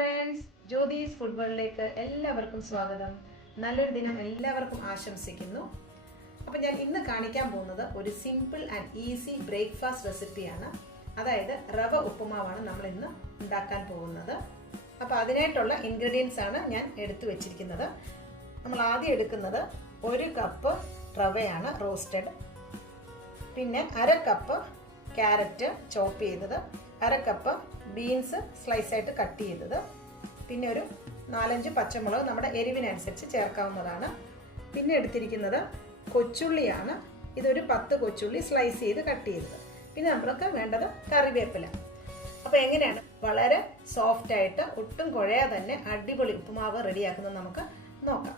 Friends, Jyothis ഫുട്ബോളിലേക്ക് എല്ലാവർക്കും സ്വാഗതം. നല്ലൊരു ദിനം എല്ലാവർക്കും ആശംസിക്കുന്നു. അപ്പോൾ ഞാൻ ഇന്ന് കാണിക്കാൻ പോകുന്നത് ഒരു സിമ്പിൾ ആൻഡ് ഈസി ബ്രേക്ക്ഫാസ്റ്റ് റെസിപ്പിയാണ്. അതായത് റവ ഉപ്പുമാവാണ് നമ്മൾ ഇന്ന് ഉണ്ടാക്കാൻ പോകുന്നത്. അപ്പോൾ അതിനായിട്ടുള്ള ഇൻഗ്രീഡിയൻസ് ആണ് ഞാൻ എടുത്തു വെച്ചിരിക്കുന്നത്. നമ്മൾ ആദ്യം എടുക്കുന്നത് 1 കപ്പ് റവയാണ് റോസ്റ്റഡ്, പിന്നെ 1/2 കപ്പ് ക്യാരറ്റ് ചോപ്പ് ചെയ്തത്, 1/2 കപ്പ് ബീൻസ് സ്ലൈസ് ആയിട്ട് കട്ട് ചെയ്തത്, പിന്നെ ഒരു 4-5 പച്ചമുളക് നമ്മുടെ എരിവിനനുസരിച്ച് ചേർക്കാവുന്നതാണ്. പിന്നെ എടുത്തിരിക്കുന്നത് കൊച്ചുള്ളിയാണ്. ഇതൊരു 10 കൊച്ചുള്ളി സ്ലൈസ് ചെയ്ത് കട്ട് ചെയ്തത്. പിന്നെ നമ്മൾക്ക് വേണ്ടത് കറിവേപ്പില. അപ്പോൾ എങ്ങനെയാണ് വളരെ സോഫ്റ്റ് ആയിട്ട് ഒട്ടും കുഴയാതെ തന്നെ അടിപൊളി ഉപ്പുമാവ് റെഡിയാക്കുന്നത് നമുക്ക് നോക്കാം.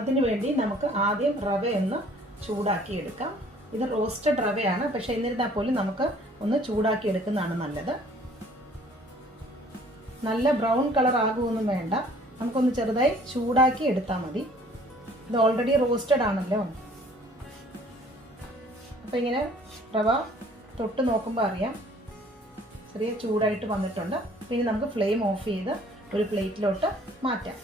അതിനുവേണ്ടി നമുക്ക് ആദ്യം റവയൊന്ന് ചൂടാക്കി എടുക്കാം. ഇത് റോസ്റ്റഡ് റവയാണ്, പക്ഷെ എന്നിരുന്നാൽ പോലും നമുക്ക് ഒന്ന് ചൂടാക്കി എടുക്കുന്നതാണ് നല്ലത്. നല്ല ബ്രൗൺ കളർ ആകുമൊന്നും വേണ്ട, നമുക്കൊന്ന് ചെറുതായി ചൂടാക്കി എടുത്താൽ മതി. ഇത് ഓൾറെഡി റോസ്റ്റഡ് ആണല്ലോ. അപ്പോൾ ഇങ്ങനെ റവ തൊട്ട് നോക്കുമ്പോൾ അറിയാം ചെറിയ ചൂടായിട്ട് വന്നിട്ടുണ്ട്. പിന്നെ നമുക്ക് ഫ്ലെയിം ഓഫ് ചെയ്ത് ഒരു പ്ലേറ്റിലോട്ട് മാറ്റാം.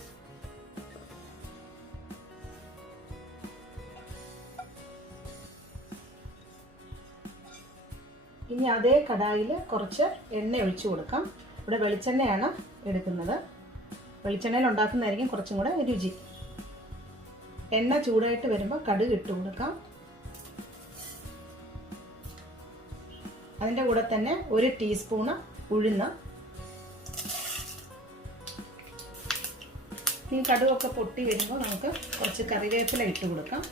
ഇനി അതേ കടായിൽ കുറച്ച് എണ്ണ ഒഴിച്ചു കൊടുക്കാം. ഇവിടെ വെളിച്ചെണ്ണയാണ് എടുക്കുന്നത്. വെളിച്ചെണ്ണയിൽ ഉണ്ടാക്കുന്നതായിരിക്കും കുറച്ചും കൂടെ രുചി. എണ്ണ ചൂടായിട്ട് വരുമ്പോൾ കടുക് ഇട്ട് കൊടുക്കാം. അതിൻ്റെ കൂടെ തന്നെ 1 ടീസ്പൂണ് ഉഴുന്ന്. ഈ കടുകൊക്കെ പൊട്ടി വരുമ്പോൾ നമുക്ക് കുറച്ച് കറിവേപ്പില ഇട്ട് കൊടുക്കാം.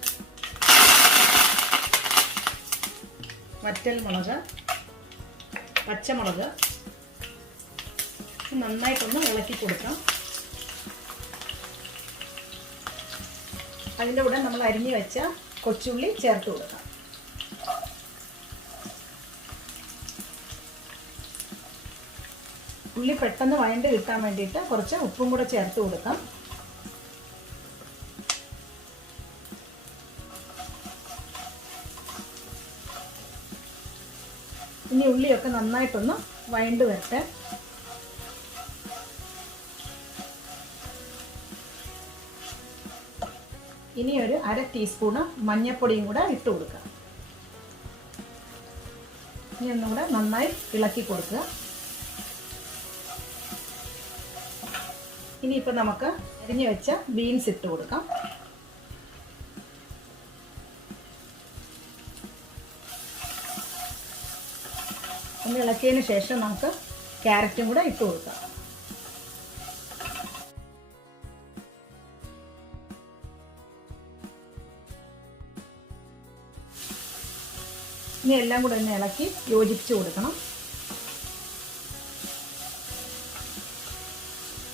വറ്റൽമുളക്, പച്ചമുളക് നന്നായിട്ടൊന്ന് ഇളക്കി കൊടുക്കാം. അതിൻ്റെ കൂടെ നമ്മൾ അരിഞ്ഞു വെച്ച കൊച്ചുള്ളി ചേർത്ത് കൊടുക്കാം. ഉള്ളി പെട്ടെന്ന് വഴണ്ട് കിട്ടാൻ വേണ്ടിയിട്ട് കുറച്ച് ഉപ്പും കൂടെ ചേർത്ത് കൊടുക്കാം. ഇനി ഉള്ളിയൊക്കെ നന്നായിട്ടൊന്ന് വഴണ്ട് വരട്ടെ. ഇനി ഒരു 1/2 ടീസ്പൂണ് മഞ്ഞൾപ്പൊടിയും കൂടെ ഇട്ട് കൊടുക്കുക. ഇനി ഒന്നുകൂടെ നന്നായി ഇളക്കി കൊടുക്കുക. ഇനിയിപ്പോൾ നമുക്ക് അരിഞ്ഞു വെച്ച ബീൻസ് ഇട്ട് കൊടുക്കാം. ഒന്ന് ഇളക്കിയതിന് ശേഷം നമുക്ക് ക്യാരറ്റും കൂടെ ഇട്ട് കൊടുക്കാം. ഇനി എല്ലാം കൂടെ ഒന്ന് ഇളക്കി യോജിപ്പിച്ച് കൊടുക്കണം.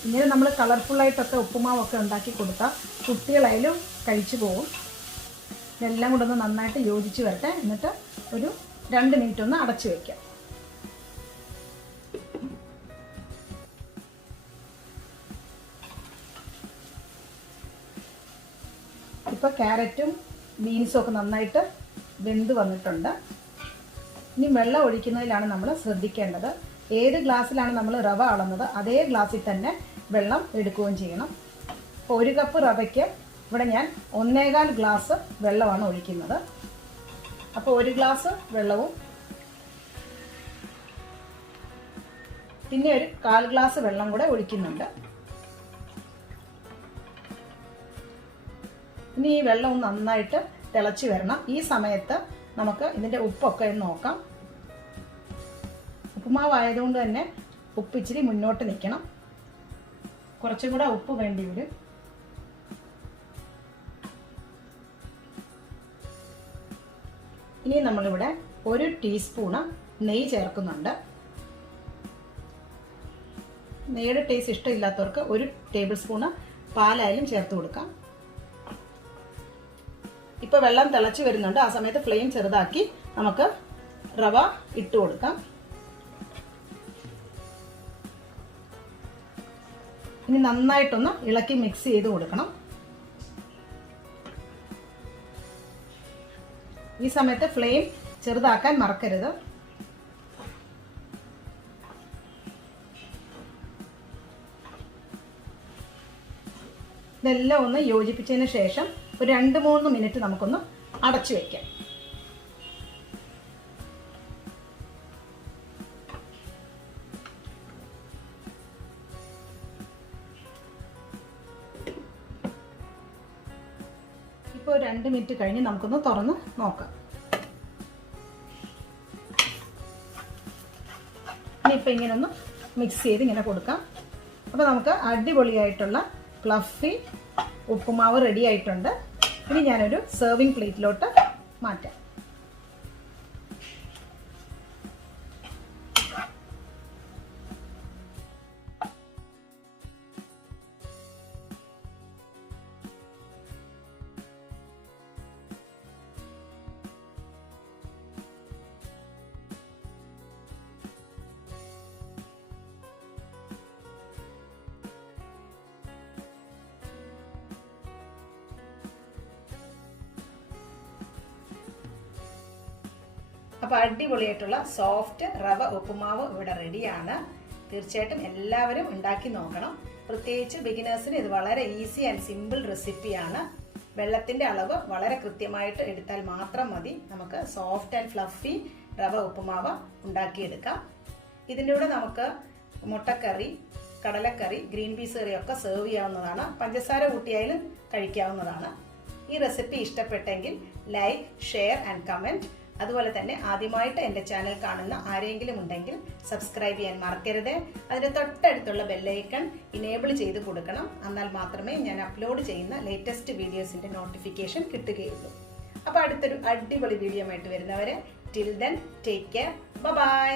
ഇങ്ങനെ നമ്മൾ കളർഫുള്ളായിട്ടൊക്കെ ഉപ്പുമാവൊക്കെ ഉണ്ടാക്കി കൊടുത്താൽ കുട്ടികളായാലും കഴിച്ചു പോകും. ഇതെല്ലാം കൂടെ ഒന്ന് നന്നായിട്ട് യോജിച്ച് വരട്ടെ. എന്നിട്ട് ഒരു 2 മിനിറ്റ് ഒന്ന് അടച്ചു വയ്ക്കാം. ഇപ്പോൾ ക്യാരറ്റും ബീൻസും ഒക്കെ നന്നായിട്ട് വെന്ത് വന്നിട്ടുണ്ട്. ഇനി വെള്ളം ഒഴിക്കുന്നതിലാണ് നമ്മൾ ശ്രദ്ധിക്കേണ്ടത്. ഏത് ഗ്ലാസ്സിലാണ് നമ്മൾ റവ അളന്നത് അതേ ഗ്ലാസ്സിൽ തന്നെ വെള്ളം എടുക്കുകയും ചെയ്യണം. അപ്പോൾ 1 കപ്പ് റവയ്ക്ക് ഇവിടെ ഞാൻ 1.25 ഗ്ലാസ് വെള്ളമാണ് ഒഴിക്കുന്നത്. അപ്പോൾ 1 ഗ്ലാസ് വെള്ളവും പിന്നെ ഒരു 1/4 ഗ്ലാസ് വെള്ളം കൂടെ ഒഴിക്കുന്നുണ്ട്. ഇനി ഈ വെള്ളം നന്നായിട്ട് തിളച്ച് വരണം. ഈ സമയത്ത് നമുക്ക് ഇതിൻ്റെ ഉപ്പൊക്കെ നോക്കാം. ഉപ്പുമാവായതുകൊണ്ട് തന്നെ ഉപ്പ് ഇച്ചിരി മുന്നോട്ട് നിൽക്കണം. കുറച്ചും കൂടെ ഉപ്പ് വേണ്ടി വരും. ഇനി നമ്മളിവിടെ 1 ടീസ്പൂണ് നെയ്യ് ചേർക്കുന്നുണ്ട്. നെയ്യുടെ ടേസ്റ്റ് ഇഷ്ടമില്ലാത്തവർക്ക് 1 ടേബിൾ സ്പൂണ് പാലായാലും ചേർത്ത് കൊടുക്കാം. ഇപ്പോൾ വെള്ളം തിളച്ച് വരുന്നുണ്ട്. ആ സമയത്ത് ഫ്ലെയിം ചെറുതാക്കി നമുക്ക് റവ ഇട്ട് കൊടുക്കാം. ഇനി നന്നായിട്ടൊന്ന് ഇളക്കി മിക്സ് ചെയ്ത് കൊടുക്കണം. ഈ സമയത്ത് ഫ്ലെയിം ചെറുതാക്കാൻ മറക്കരുത്. ഇതെല്ലാം ഒന്ന് യോജിപ്പിച്ചതിന് ശേഷം ഒരു 2-3 മിനിറ്റ് നമുക്കൊന്ന് അടച്ചു വയ്ക്കാം. ഇപ്പോൾ 2 മിനിറ്റ് കഴിഞ്ഞ് നമുക്കൊന്ന് തുറന്ന് നോക്കാം. ഇനിയിപ്പോൾ ഇങ്ങനെ ഒന്ന് മിക്സ് ചെയ്ത് ഇങ്ങനെ കൊടുക്കാം. അപ്പോൾ നമുക്ക് അടിപൊളിയായിട്ടുള്ള ഫ്ലഫി ഉപ്പുമാവ് റെഡി ആയിട്ടുണ്ട്. ഇനി ഞാനൊരു സെർവിങ് പ്ലേറ്റിലോട്ട് മാറ്റാം. അപ്പോൾ അടിപൊളിയായിട്ടുള്ള സോഫ്റ്റ് റവ ഉപ്പുമാവ് ഇവിടെ റെഡിയാണ്. തീർച്ചയായിട്ടും എല്ലാവരും ഉണ്ടാക്കി നോക്കണം. പ്രത്യേകിച്ച് ബിഗിനേഴ്സിന് ഇത് വളരെ ഈസി ആൻഡ് സിമ്പിൾ റെസിപ്പിയാണ്. വെള്ളത്തിൻ്റെ അളവ് വളരെ കൃത്യമായിട്ട് എടുത്താൽ മാത്രം മതി നമുക്ക് സോഫ്റ്റ് ആൻഡ് ഫ്ലഫി റവ ഉപ്പുമാവ് ഉണ്ടാക്കിയെടുക്കാം. ഇതിൻ്റെ കൂടെ നമുക്ക് മുട്ടക്കറി, കടലക്കറി, ഗ്രീൻ പീസ് കറിയൊക്കെ സെർവ് ചെയ്യാവുന്നതാണ്. പഞ്ചസാര കൂട്ടിയായാലും കഴിക്കാവുന്നതാണ്. ഈ റെസിപ്പി ഇഷ്ടപ്പെട്ടെങ്കിൽ ലൈക്ക്, ഷെയർ ആൻഡ് കമൻറ്റ്. അതുപോലെ തന്നെ ആദ്യമായിട്ട് എൻ്റെ ചാനൽ കാണുന്ന ആരെങ്കിലും ഉണ്ടെങ്കിൽ സബ്സ്ക്രൈബ് ചെയ്യാൻ മറക്കരുത്. അതിന് തൊട്ടടുത്തുള്ള ബെല്ലൈക്കൺ ഇനേബിൾ ചെയ്ത് കൊടുക്കണം. എന്നാൽ മാത്രമേ ഞാൻ അപ്ലോഡ് ചെയ്യുന്ന ലേറ്റസ്റ്റ് വീഡിയോസിൻ്റെ നോട്ടിഫിക്കേഷൻ കിട്ടുകയുള്ളൂ. അപ്പോൾ അടുത്തൊരു അടിപൊളി വീഡിയോ ആയിട്ട് വരുന്നവരെ till then take care. By.